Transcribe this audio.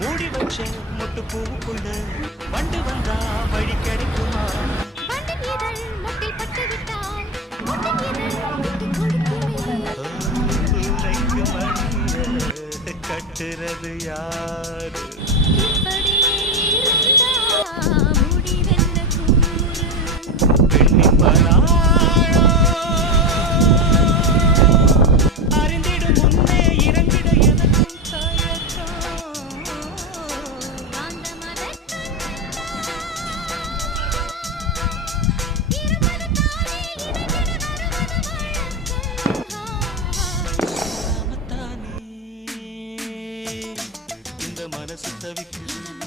மூடி வச்ச முட்டு பூவுக்குள்ள வண்டு வந்தா வழி கிடைக்குமா? வண்டின் இதழ் முட்டில் பட்டு விட்டால் முட்டின் இதழ் விட்டு கொடுக்குமே. பிள்ளைக்கு மணிய கட்டுறது யாரு? இப்படியே இருந்தா முடிவென்ன கூறு? பெண்ணின் மனாளோ அறிந்திடும் முன்னே இறங்கிட எனக்கும் தயக்கம். அந்த மரக்கண்ணா இருப்பது தானே இணைந்திட வருவது வழக்கம். நாமத்தானே இந்த மனசு தவிக்கும்.